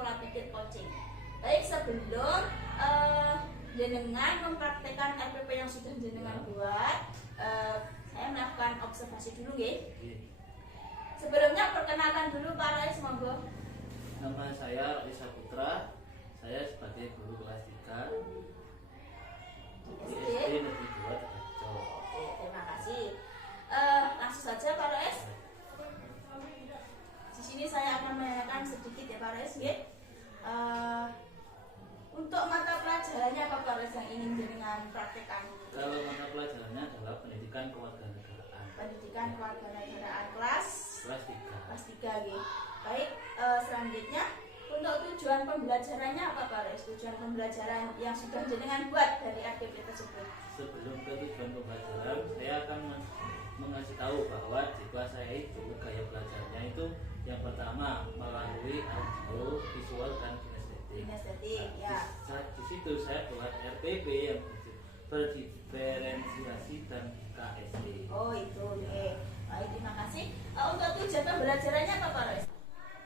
pola pikir coaching. Baik, sebelum jenengan mempraktekkan RPP yang sudah jenengan buat, saya melakukan observasi dulu ya. Sebelumnya perkenalkan dulu Pak Rais, monggo. Nama saya Risa Putra, saya sebagai guru kelas 3 di SD Negeri 2 Tegajo. Oke, terima kasih. Langsung saja Pak Rais. Di sini saya akan menanyakan sedikit ya Pak Rais, ya. Untuk mata pelajarannya apa Pak Rais yang ingin jenengan praktekkan? Kalau mata pelajarannya adalah pendidikan kewarganegaraan. Pendidikan kewarganegaraan kelas 3. kelas 3 ya. Baik, selanjutnya untuk tujuan pembelajarannya apa Pak Rais? Tujuan pembelajaran yang sudah jenengan buat dari RPP tersebut. Sebelum ke tujuan pembelajaran, saya akan mengasih tahu bahwa di kelas saya itu gaya belajarnya itu yang pertama melalui audio, visual dan kinestetik. Kinestetik, ya. Di situ saya buat RPP yang berdiferensiasi dan KSD. Oh itu, oke. Baik, terima kasih. Untuk tujuan pembelajarannya apa Pak Rais?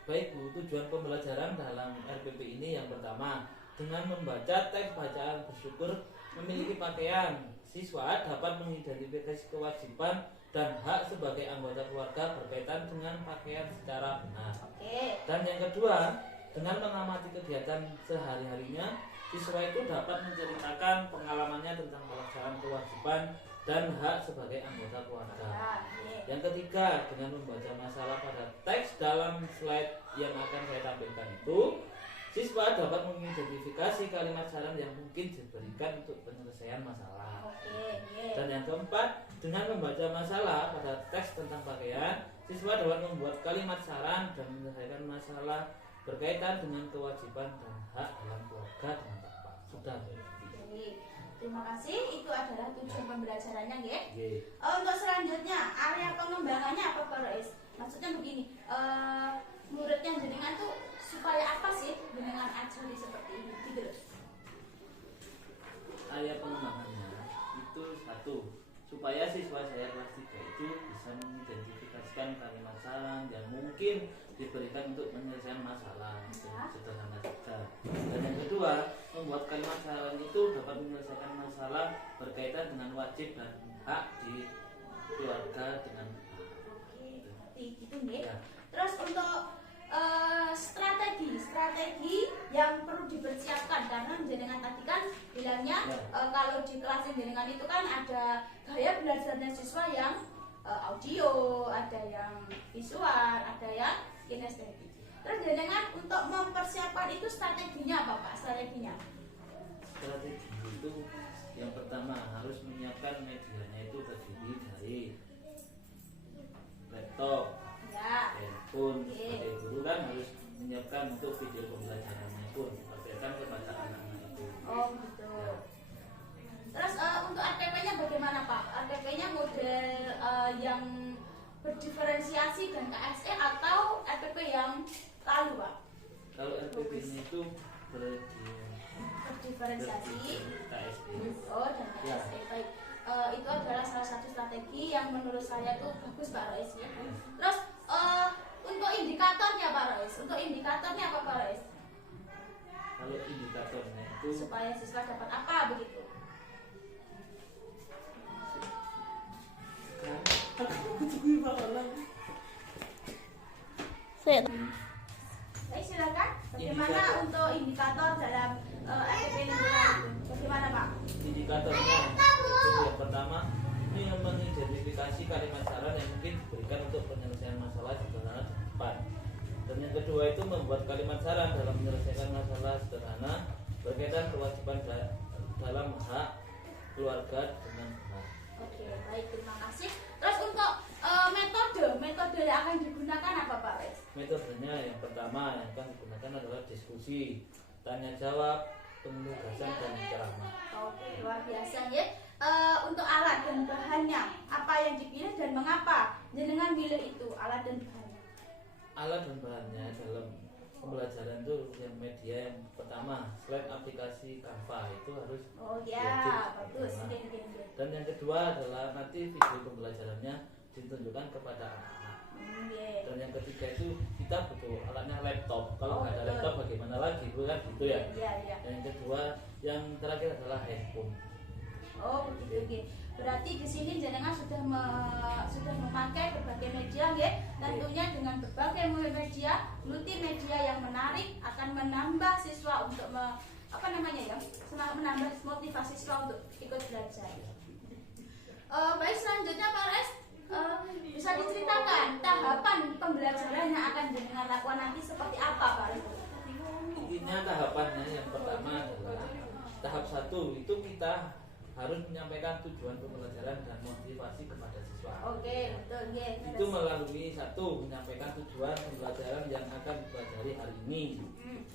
Baik Bu, tujuan pembelajaran dalam RPP ini yang pertama dengan membaca teks bacaan bersyukur memiliki pakaian, siswa dapat mengidentifikasi kewajiban dan hak sebagai anggota keluarga berkaitan dengan pakaian secara benar. Oke. Dan yang kedua, dengan mengamati kegiatan sehari-harinya, siswa itu dapat menceritakan pengalamannya tentang pelaksanaan kewajiban dan hak sebagai anggota keluarga. Yang ketiga, dengan membaca masalah pada teks dalam slide yang akan saya tampilkan itu, siswa dapat mengidentifikasi kalimat saran yang mungkin diberikan untuk penyelesaian masalah. Dan yang keempat, dengan membaca masalah pada teks tentang pakaian, siswa dapat membuat kalimat saran dan menyelesaikan masalah berkaitan dengan kewajiban dan hak dalam keluarga dengan tepat. Sudah. Terima kasih. Itu adalah tujuan pembelajarannya, ya. Ye. Untuk selanjutnya, area pengembangannya apa Pak Rais? Maksudnya begini, muridnya jenengan tuh supaya apa sih jenengan ajari seperti ini, gitu loh. Area pengembangannya itu satu, supaya siswa saya kelas 3 itu bisa mengidentifikasikan kalimat saran yang mungkin diberikan untuk penyelesaian masalah sederhana saja. Dan yang kedua, membuat kalimat saran itu dapat menyelesaikan masalah berkaitan dengan wajib dan hak di keluarga dengan Oke, gitu nih. ya. Terus untuk strategi yang perlu dipersiapkan, karena jenengan tadi kan bilangnya kalau di kelas jenengan itu kan ada gaya belajarnya siswa yang audio, ada yang visual, ada yang kinestetik. Terus jenengan untuk mempersiapkan itu strateginya apa Pak? Strateginya Strategi itu yang pertama harus menyiapkan medianya itu terdiri dari laptop, handphone. Sebagai guru kan harus menyiapkan untuk video pembelajarannya pun dipersiapkan kepada anak-anak itu. Oh gitu. Terus untuk RPP-nya bagaimana Pak? RPP-nya model yang berdiferensiasi dan KSE atau RPP yang lalu Pak? Kalau RPP-nya itu Berdiferensiasi. KSD. Oh, dan KSE. Baik. Itu adalah salah satu strategi yang menurut saya tuh bagus Pak Rais ya. Terus untuk indikatornya Pak Rais, untuk indikatornya apa Pak Rais? Kalau indikatornya itu Supaya siswa dapat apa begitu? Baik, silakan. Bagaimana untuk indikator dalam RPP lingkungan? Bagaimana Pak? indikatornya itu yang pertama ini mengidentifikasi kalimat saran yang mungkin diberikan untuk penyelesaian masalah sederhana dan cepat. Dan yang kedua itu membuat kalimat saran dalam menyelesaikan masalah sederhana berkaitan kewajiban dalam hak keluarga dengan benar. Oke, baik, terima kasih. Terus untuk metode yang akan digunakan apa Pak Rais? Metodenya yang pertama yang akan digunakan adalah diskusi, tanya jawab, penugasan dan ceramah. Oke, luar biasa ya. Untuk alat dan bahannya, apa yang dipilih dan mengapa jenengan milih itu alat dan bahannya? Alat dan bahannya dalam pembelajaran itu yang media yang pertama slide aplikasi Canva itu harus Bagus. dan yang kedua adalah nanti video pembelajarannya ditunjukkan kepada anak-anak. Dan yang ketiga itu kita butuh alatnya laptop. Kalau nggak ada laptop bagaimana gitu ya. Iya. Yang kedua, yang terakhir adalah handphone. Oh begitu nggih. Berarti di sini jenengan sudah memakai berbagai media nggih. Tentunya dengan berbagai media, multimedia yang menarik akan menambah siswa untuk menambah motivasi siswa untuk ikut belajar. Baik, selanjutnya Pak Res, bisa diceritakan tahapan pembelajaran yang akan jenengan lakukan nanti seperti apa Pak Res? Intinya tahapannya yang pertama adalah tahap 1 itu kita harus menyampaikan tujuan pembelajaran dan motivasi kepada siswa. Oke, betul nggih. Itu melalui 1 menyampaikan tujuan pembelajaran yang akan dipelajari hari ini.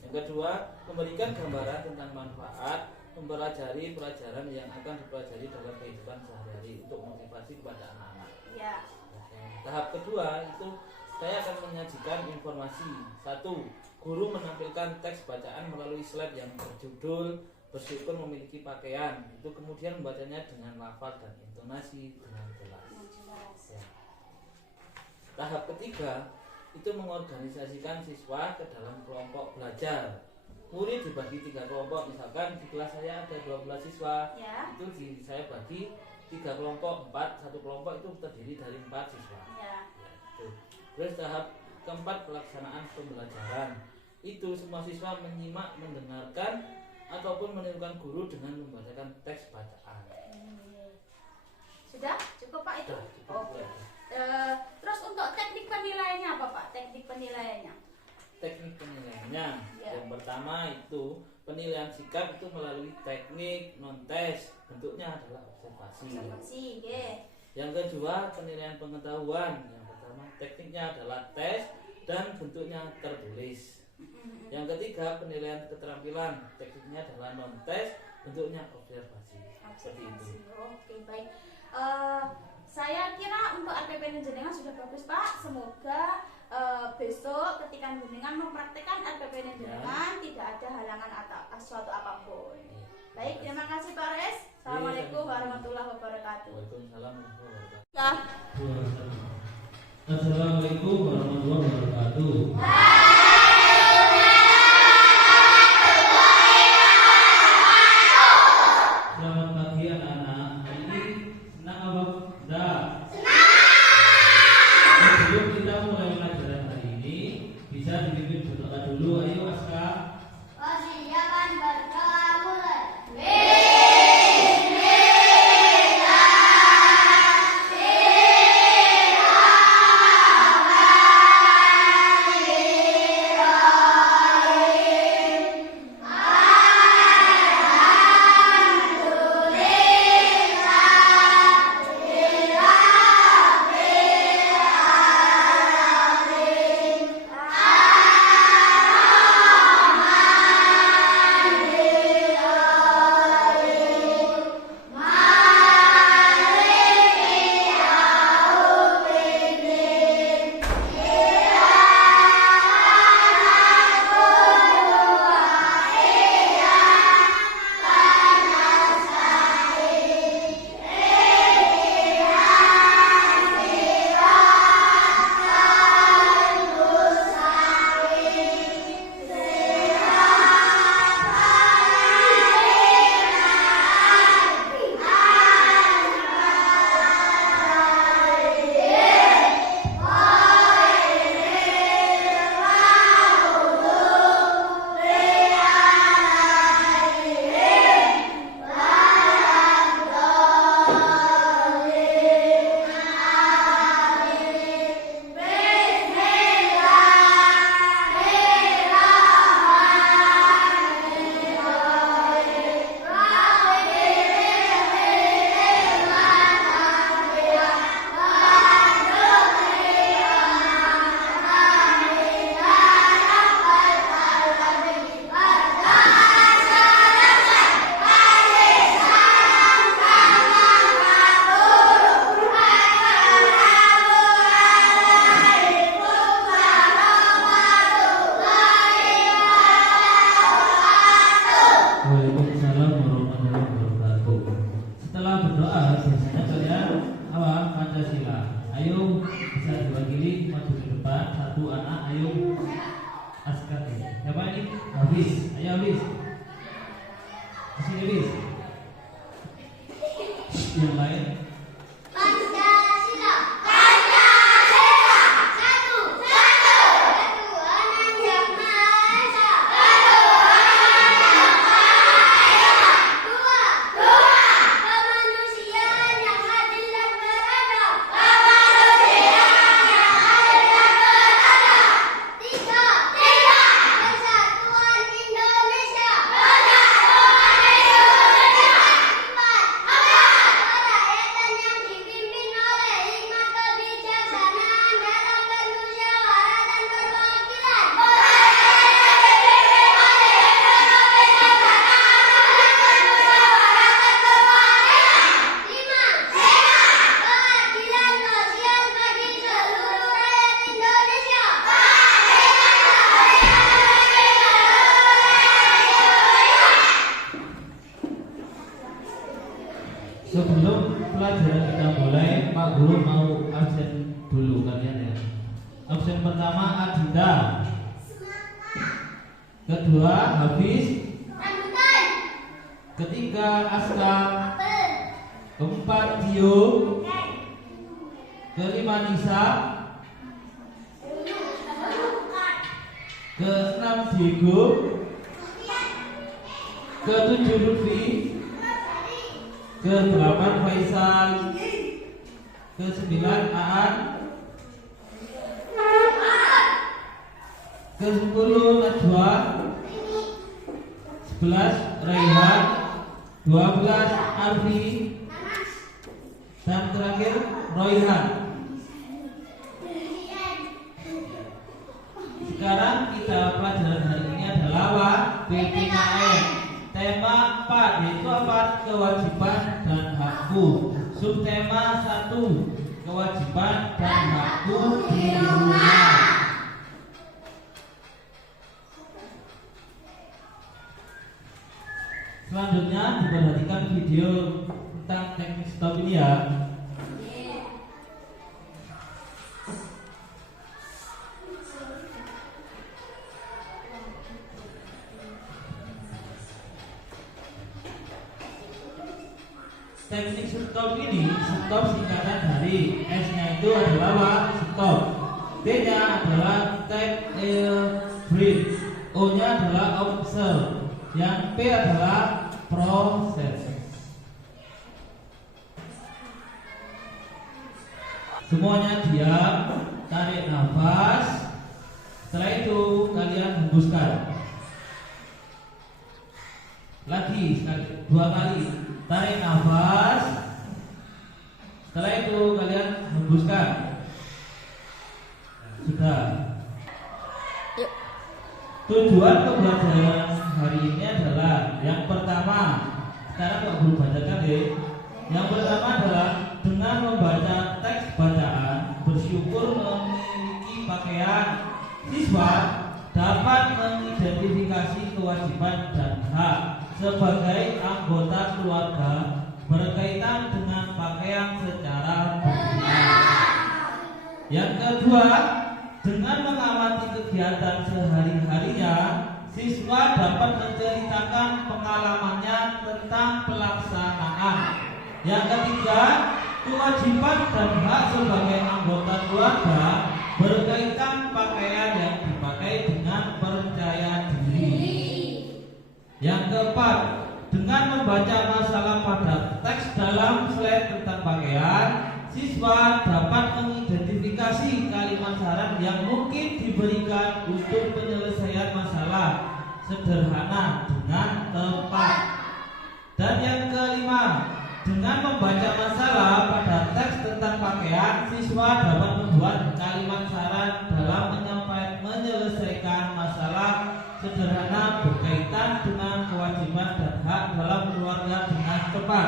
Yang kedua, memberikan gambaran tentang manfaat mempelajari pelajaran yang akan dipelajari dalam kehidupan sehari-hari untuk motivasi kepada anak-anak. Ya. Tahap kedua itu saya akan menyajikan informasi. 1. Guru menampilkan teks bacaan melalui slide yang berjudul Bersyukur Memiliki Pakaian. Itu kemudian membacanya dengan lafaz dan intonasi dengan jelas. Ya. Tahap ketiga itu mengorganisasikan siswa ke dalam kelompok belajar. Murid dibagi 3 kelompok, misalkan di kelas saya ada 12 siswa, ya. Itu saya bagi 3 kelompok, 1 kelompok itu terdiri dari 4 siswa. Ya. Terus tahap keempat pelaksanaan pembelajaran. Itu semua siswa menyimak, mendengarkan ataupun menirukan guru dengan membacakan teks bacaan. Sudah cukup Pak itu? Oke. Terus untuk teknik penilaiannya apa Pak? Teknik penilaiannya? Teknik penilaiannya ya. Yang pertama itu penilaian sikap itu melalui teknik non-tes, bentuknya adalah observasi. Yang kedua penilaian pengetahuan. Yang pertama tekniknya adalah tes dan bentuknya tertulis. Yang ketiga penilaian keterampilan, tekniknya adalah non-tes, bentuknya observasi. Seperti itu. Oke, baik. Saya kira untuk RPP jenengan sudah bagus Pak. Semoga besok ketika jenengan mempraktekkan RPP jenengan tidak ada halangan atas suatu apapun. Baik, terima kasih Pak Res. Assalamualaikum warahmatullahi wabarakatuh. Waalaikumsalam warahmatullahi wabarakatuh. Ya. Assalamualaikum warahmatullahi wabarakatuh. Selamat pagi anak-anak. Hari ini senang apa enggak? Senang. Sebelum kita mulai pelajaran hari ini, bisa dipimpin berdoa dulu. Ayo Aska. Silakan berdoa mulai. Waalaikumsalam warahmatullahi wabarakatuh. Setelah berdoa biasanya kalian apa? Pancasila. Ayo bisa diwakili maju ke depan. 1 anak, ayo Aska. Siapa Siapa ini? Hafiz. Ayo Hafiz. Kesini Hafiz. Yang lain. Pancasila. Pancasila. Satu. Ketuhanan yang Maha Esa. Dua. Kemanusiaan yang adil dan beradab. Tiga. Persatuan Indonesia. Empat. Kerakyatan yang dipimpin oleh hikmat kebijaksanaan dalam bermusyawarah dan berkewakilan. Lima. Keadilan sosial bagi seluruh rakyat Indonesia. Sebelum pelajaran kita mulai, Pak Guru mau absen dulu kalian ya. Absen pertama Adinda. Kedua Hafiz. Rambutan. Ketiga Aska. Keempat Dio. Kelima Nisa. Keenam Diego. Ketujuh Lutfi. Ke-8 Faisal. Ke-9 Aan. Ke-10 Najwa. 11 Raihan. 12 Arfi. Dan terakhir Royhan. Sekarang kita pelajaran hari ini adalah PPKN. Tema 4 yaitu apa? Kewajiban dan hakku. Subtema 1, kewajiban dan hakku di rumah. Selanjutnya diperhatikan video tentang teknik stop ini ya. Teknik stop ini, stop singkatan dari S-nya itu adalah apa? Stop. D-nya adalah take a break. O-nya adalah observe. Yang P adalah proses. Semuanya diam, tarik nafas. Setelah itu kalian hembuskan. Lagi sekali, 2 kali. Tarik nafas. Setelah itu kalian hembuskan. Sudah. Tujuan pembelajaran hari ini adalah yang pertama. Sekarang Pak Guru bacakan ya. Yang pertama adalah dengan membaca teks bacaan bersyukur memiliki pakaian. Siswa dapat mengidentifikasi kewajiban dan hak sebagai anggota keluarga berkaitan dengan pakaian secara berlebihan. Yang kedua, dengan mengamati kegiatan sehari-harinya, siswa dapat menceritakan pengalamannya tentang pelaksanaan. Yang ketiga, kewajiban dan hak sebagai anggota keluarga berkaitan pakaian yang dipakai dengan percaya diri. Yang keempat, dengan membaca masalah pada teks dalam slide tentang pakaian, siswa dapat mengidentifikasi kalimat saran yang mungkin diberikan untuk penyelesaian masalah sederhana dengan tepat. Dan yang kelima, dengan membaca masalah pada teks tentang pakaian, siswa dapat membuat kalimat saran dalam menyelesaikan masalah sederhana berkaitan dengan kewajiban dan hak dalam keluarga dengan tepat.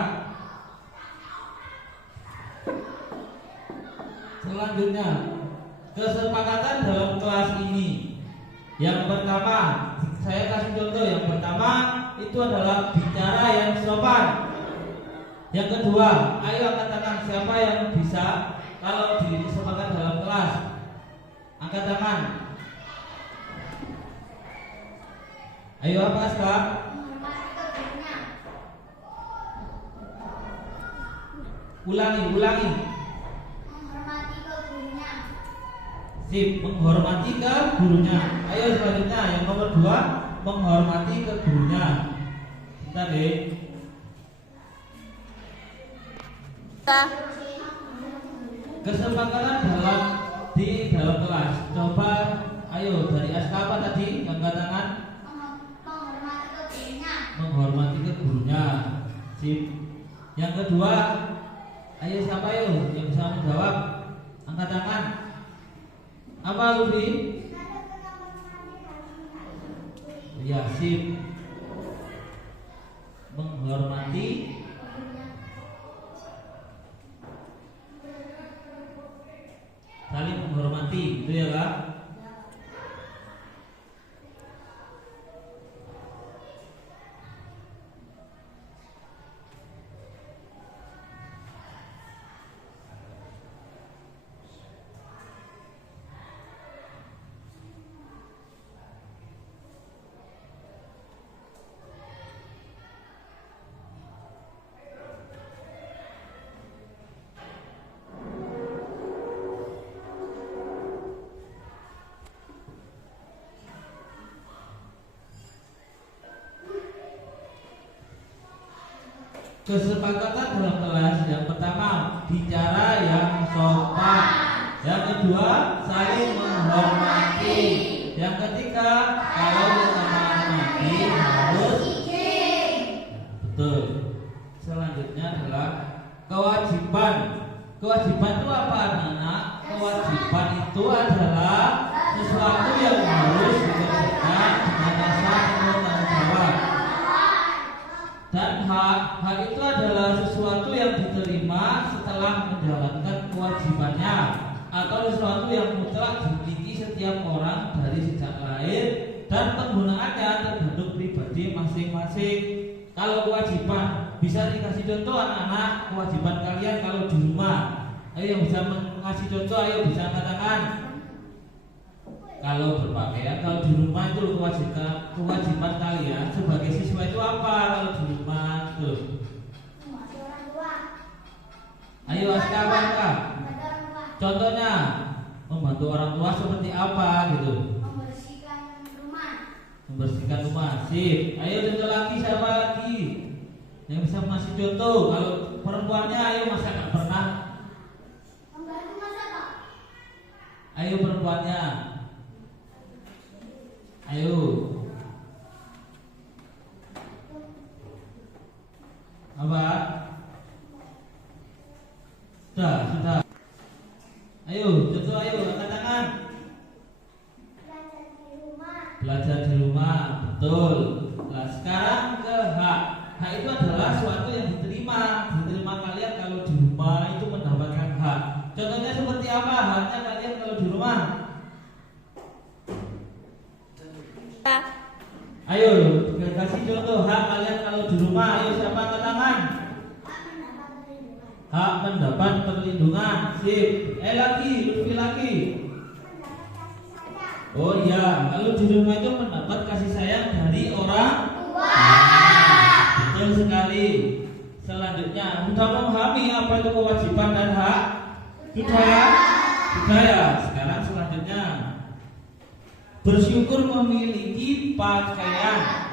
Selanjutnya, kesepakatan dalam kelas ini. Yang pertama, saya kasih contoh. Yang pertama itu adalah bicara yang sopan. Yang kedua, ayo katakan siapa yang bisa kalau disepakatan dalam kelas. Angkat tangan. Ayo apa Aska? Menghormati kegurunya. Ulangi. Menghormati kegurunya. Sip, menghormati ke gurunya. Ayo selanjutnya yang nomor 2, menghormati ke gurunya. Bentar deh. Kesepakatan di dalam kelas. Coba ayo dari Aska apa tadi? Angkat tangan. Menghormati kegurunya. Menghormati ke gurunya. Sip. Yang kedua, ayo siapa ayo yang bisa menjawab? Angkat tangan. Apa Lutfi? Ya, sip. Menghormati saling menghormati, gitu ya Kak? Kesepakatan dalam kelas yang pertama, bicara yang sopan. Yang kedua, saling menghormati. Yang ketiga, kalau menghormati harus betul. Selanjutnya adalah kewajiban. Kewajiban itu apa anak-anak? Kewajiban itu adalah sesuatu yang harus dikerjakan dengan rasa tanggung jawab. Dan hak itu adalah sesuatu yang diterima setelah menjalankan kewajibannya, atau sesuatu yang mutlak dimiliki setiap orang dari sejak lahir, dan penggunaannya tergantung pribadi masing-masing. Kalau kewajiban, bisa dikasih contoh anak-anak kewajiban kalian kalau di rumah. Ayo yang bisa mengasih contoh, ayo bisa katakan. Kalau berpakaian, kalau di rumah itu kewajiban kalian sebagai siswa itu apa kalau di rumah tuh? Membantu orang tua. Ayo Aska apa? Membantu orang tua. Contohnya membantu orang tua seperti apa gitu? Membersihkan rumah. Membersihkan rumah. Sip. Ayo contoh lagi, siapa lagi yang bisa masih contoh? Kalau perempuannya ayo, masa nggak pernah? Membantu masak, Pak. Ayo perempuannya. Ayo. Apa? Sudah. Ayo, contoh ayo, angkat tangan. Belajar di rumah. Belajar di rumah, betul. Nah, sekarang ke hak. Hak itu adalah suatu yang diterima kalian kalau di rumah itu mendapatkan hak. Contohnya seperti apa haknya kalian kalau di rumah? Ayo, kasih contoh hak kalian kalau di rumah. Ayo siapa angkat tangan? Hak mendapat perlindungan. Sip. Lagi, Lutfi lagi. Oh iya, kalau di rumah itu mendapat kasih sayang dari orang tua. Betul sekali. Selanjutnya, sudah memahami apa itu kewajiban dan hak? Sudah ya. Sekarang selanjutnya, bersyukur memiliki pakaian.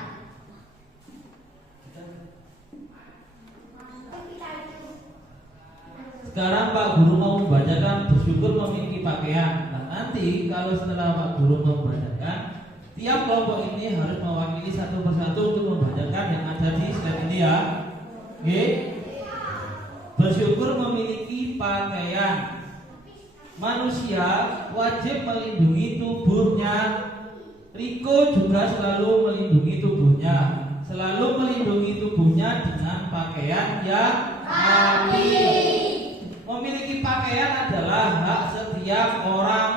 Sekarang Pak Guru mau membacakan bersyukur memiliki pakaian. Nah, nanti kalau setelah Pak Guru membacakan, tiap kelompok ini harus mewakili satu persatu untuk membacakan yang ada di slide ini ya. Oke? Bersyukur memiliki pakaian. Manusia wajib melindungi tubuhnya. Riko juga selalu melindungi tubuhnya. Selalu melindungi tubuhnya dengan pakaian yang rapi. Memiliki pakaian adalah hak setiap orang.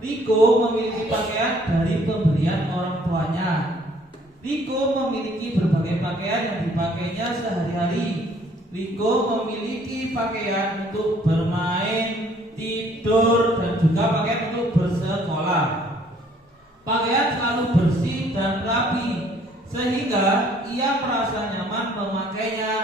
Riko memiliki pakaian dari pemberian orang tuanya. Riko memiliki berbagai pakaian yang dipakainya sehari-hari. Riko memiliki pakaian untuk bermain, tidur, dan juga pakaian untuk bersekolah. Pakaian selalu bersih dan rapi. sehingga ia merasa nyaman memakainya.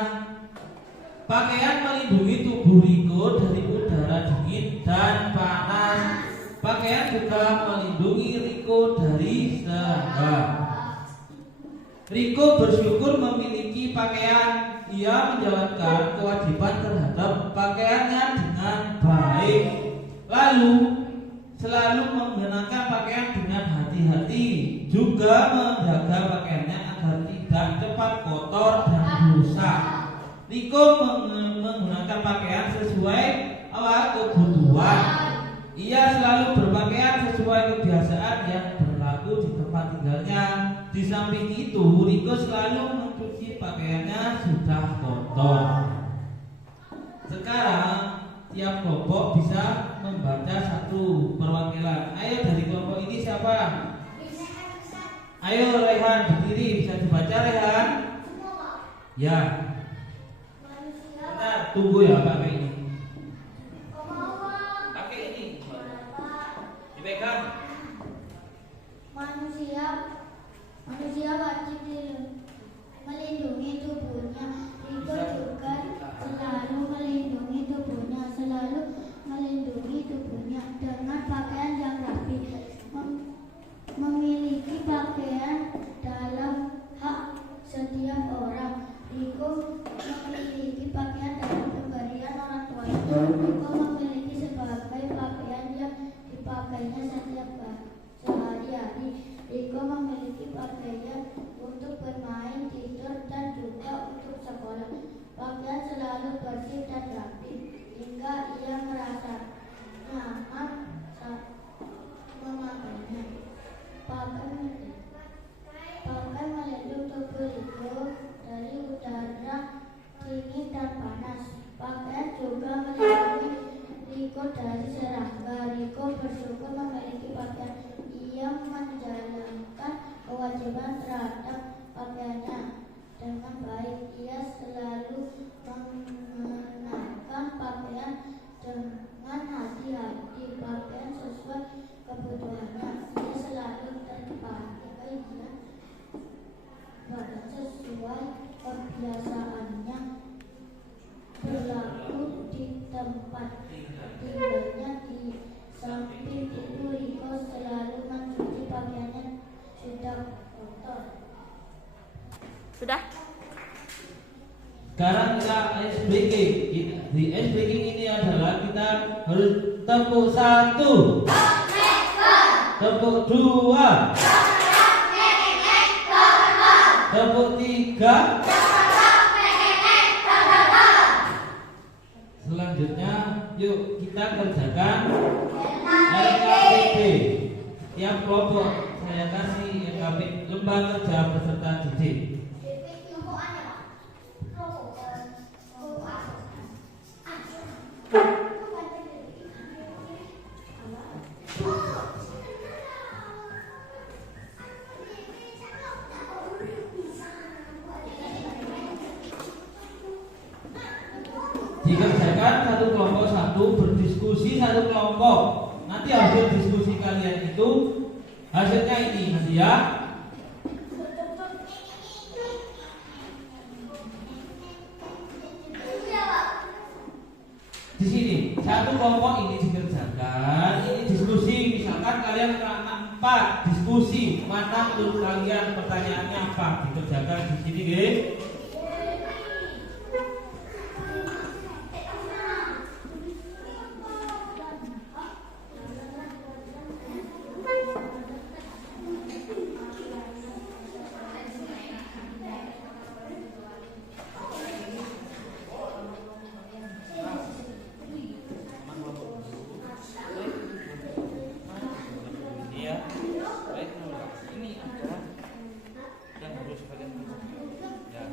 Pakaian melindungi tubuh Riko dari udara dingin dan panas. Pakaian juga melindungi Riko dari serangga. Riko bersyukur memiliki pakaian. Ia menjalankan kewajiban terhadap pakaiannya dengan baik. Lalu selalu menggunakan pakaian dengan hati-hati, juga menjaga pakaiannya agar tidak cepat kotor dan rusak. Riko menggunakan pakaian sesuai kebutuhan. Ia selalu berpakaian sesuai kebiasaan yang berlaku di tempat tinggalnya. Di samping itu, Riko selalu mencuci pakaiannya sudah kotor. Sekarang tiap kelompok bisa membaca satu perwakilan. Ayo dari kelompok ini siapa? Ayo Rehan berdiri, bisa dibaca Rehan? Ya. Bentar, tunggu ya pakai ini. Pakai ini. Dipegang. Manusia wajib melindungi tubuhnya. Riko juga selalu melindungi tubuhnya, dengan pakaian yang rapi. Memiliki pakaian dalam hak setiap orang. Riko memiliki pakaian dalam pemberian orang tua. Riko memiliki sebagai pakaian yang dipakainya setiap sehari-hari. Riko memiliki pakaian untuk bermain, tidur, dan juga untuk sekolah. Pakaian selalu bersih dan rapi hingga ia merasa nyaman memakainya. Pakaian melindungi tubuh Riko dari udara dingin dan panas. Pakaian juga melindungi Riko dari serangga. Riko bersyukur memiliki pakaian. Ia menjalankan kewajiban terhadap pakaiannya dengan baik. Ia selalu mengenakan pakaian dengan hati-hati. Pakaian sesuai kebutuhannya. Ia selalu terpakai dan sesuai kebiasaannya berlaku di tempat tinggalnya. Di samping itu, Riko selalu mencuci pakaiannya sudah kotor. Sudah? Sekarang kita ice breaking. Di ice breaking ini adalah kita harus tepuk 1, tepuk 2, tepuk 3. Selanjutnya yuk kita kerjakan LKPD. Tiap kelompok saya kasih LKPD, lembar kerja beserta didik. Dikerjakan satu kelompok satu, berdiskusi satu kelompok. Nanti hasil diskusi kalian itu hasilnya ini nanti ya. Di sini satu kelompok ini dikerjakan, ini diskusi. Misalkan kalian anak 4 diskusi, mana menurut kalian pertanyaannya apa? Dikerjakan di sini, guys. Ini ada yang harus kalian kerjakan. Ya.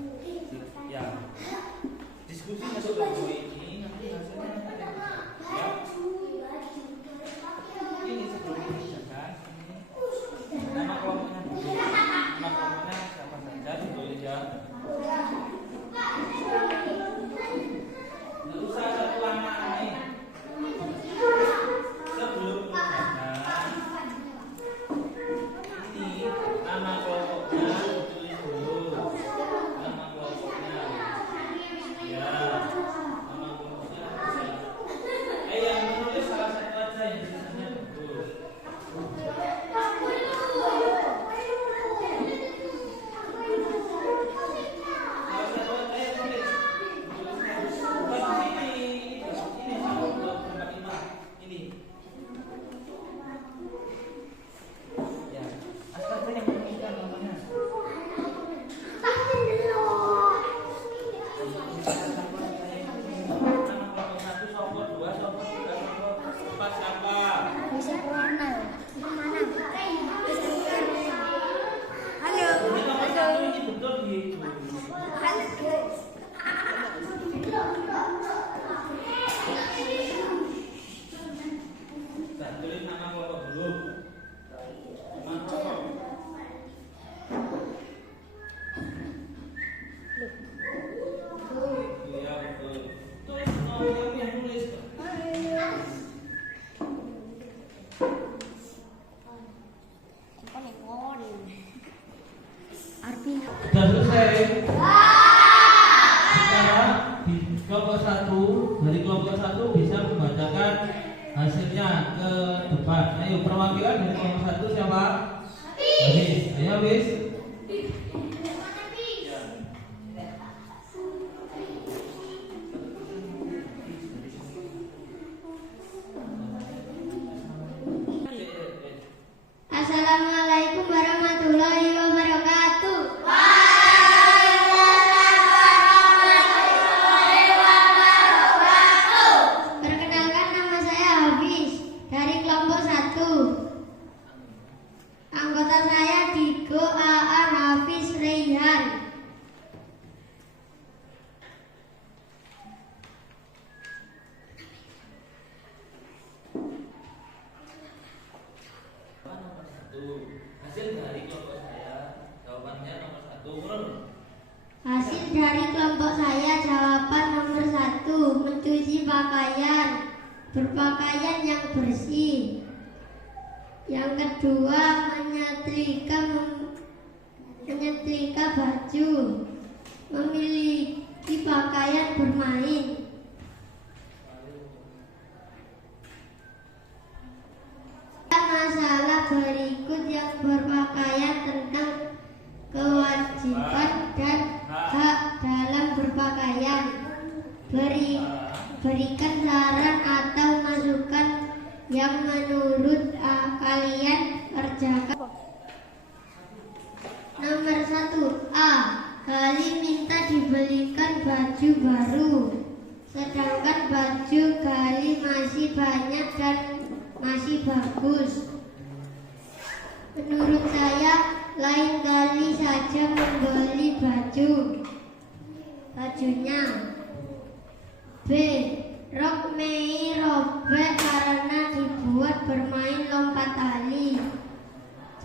Riko Aan Hafiz Reyhan. Nomor 1. Hasil dari kelompok saya jawabannya nomor 1. Hasil dari kelompok saya jawaban nomor 1, mencuci pakaian, berpakaian yang bersih. Yang kedua, menyetrika baju, memiliki pakaian bermain. Masalah berikut yang berpakaian tentang kewajiban dan hak dalam berpakaian. Berikan saran atau masukan yang menurut kalian kerjakan. Nomor 1, A. Gali minta dibelikan baju baru, sedangkan baju Gali masih banyak dan masih bagus. Menurut saya, lain kali saja membeli bajunya. B. Rok Mei robek karena dibuat bermain lompat tali.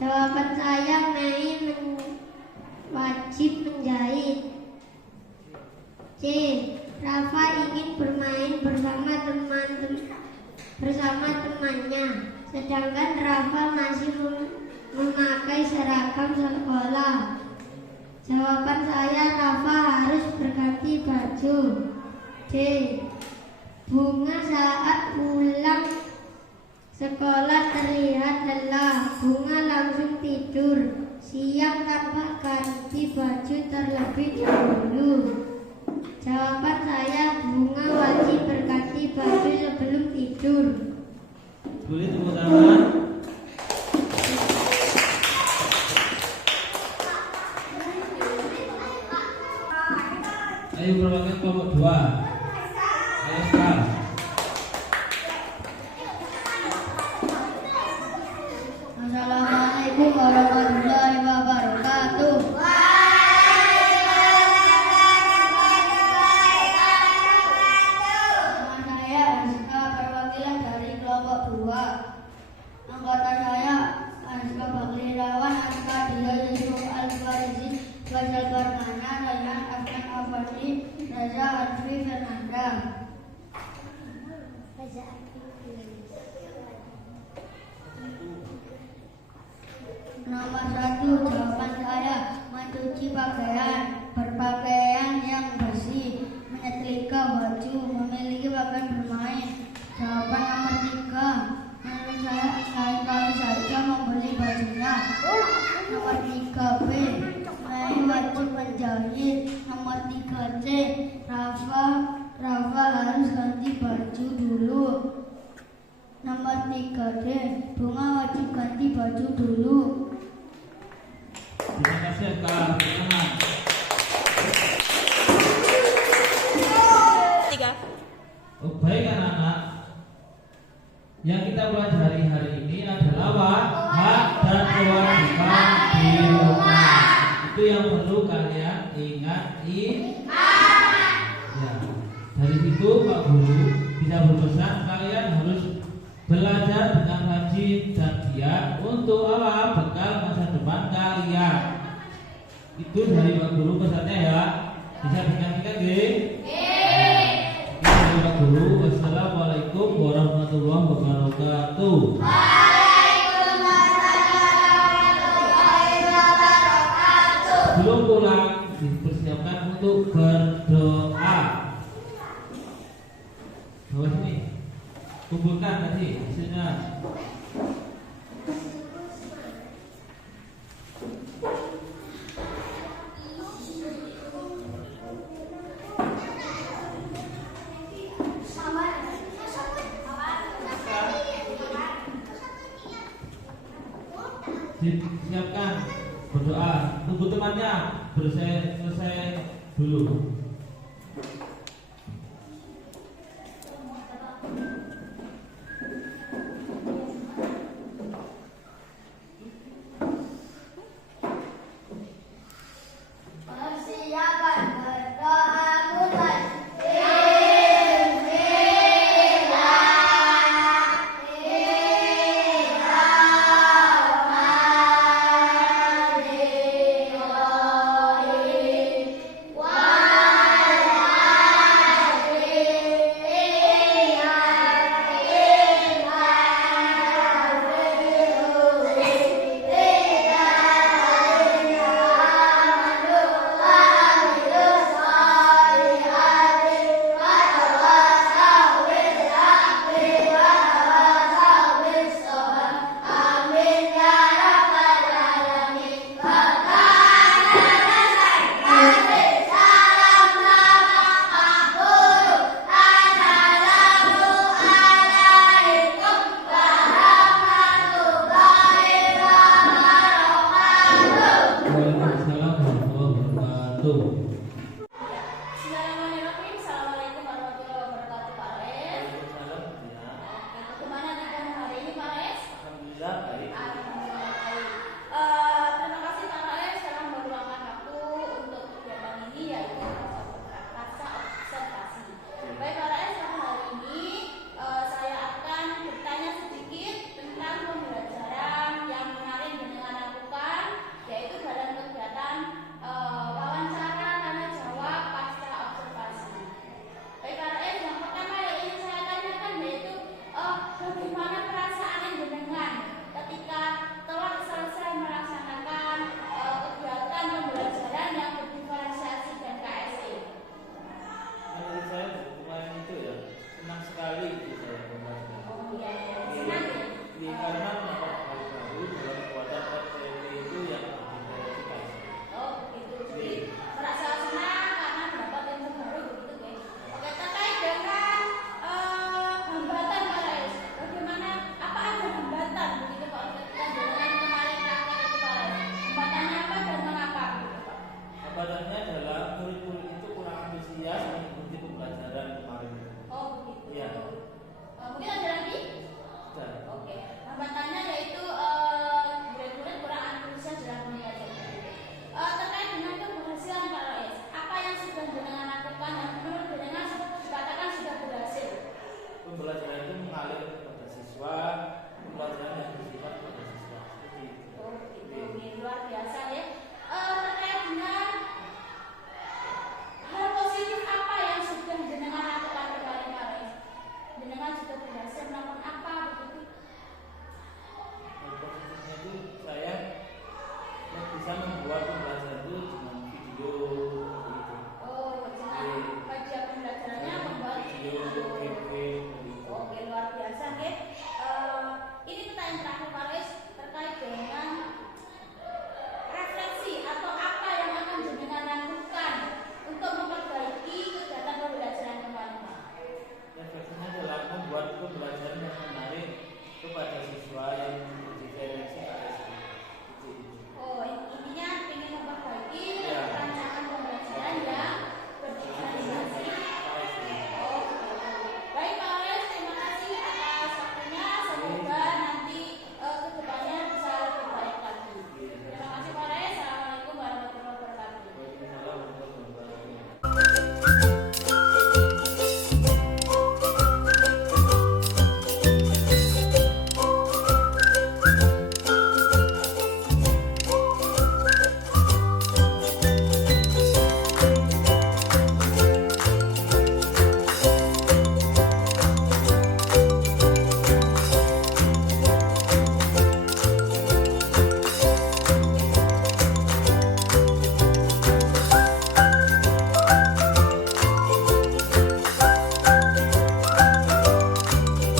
Jawaban saya, Mei wajib menjahit. C. Rafa ingin bermain bersama temannya, sedangkan Rafa masih memakai seragam sekolah. Jawaban saya, Rafa harus berganti baju. D. Bunga saat pulang sekolah terlihat lelah. Bunga langsung tidur siang tanpa ganti baju terlebih dahulu. Jawaban saya, Bunga wajib berganti baju sebelum tidur. Boleh tepuk tangan. Ayo berbagai kelompok 2. Ayo sekarang. Assalamualaikum warahmatullahi wabarakatuh. Nama saya Aska, perwakilan dari kelompok 2. Anggota saya Aska Baklirawan, Aska Dia Yusuf Al-Farizi, Faisal Barmana, Rayhan Afgan Afandi, Raza Arfi Fernanda. Nomor 1, jawaban saya, mencuci pakaian, berpakaian yang bersih, menyetrika baju, memiliki pakaian bermain. Jawaban nomor 3, menurut saya lain kali saja membeli bajunya. Nomor 3B, Mei wajib menjahit. Nomor 3C, Rafa harus ganti baju dulu. Nomor 3D, Bunga wajib ganti baju dulu. Terima kasih Kak. Oh, baik anak-anak. Yang kita pelajari hari ini adalah hak dan kewajiban di rumah. Itu yang perlu kalian ingat. Ya. Dari situ Pak Guru bisa berpesan kalian harus belajar dengan rajin dan giat untuk apa? Bekal masa depan kalian. Itu dari Pak Guru pesannya ya. Bisa dengarkan nggih? Dari Pak Guru. Wassalamualaikum warahmatullahi wabarakatuh. Sebelum pulang dipersiapkan untuk berdoa. Bawa sini. Kumpulkan tadi hasilnya. Siapkan berdoa. Tunggu temannya selesai dulu. itu.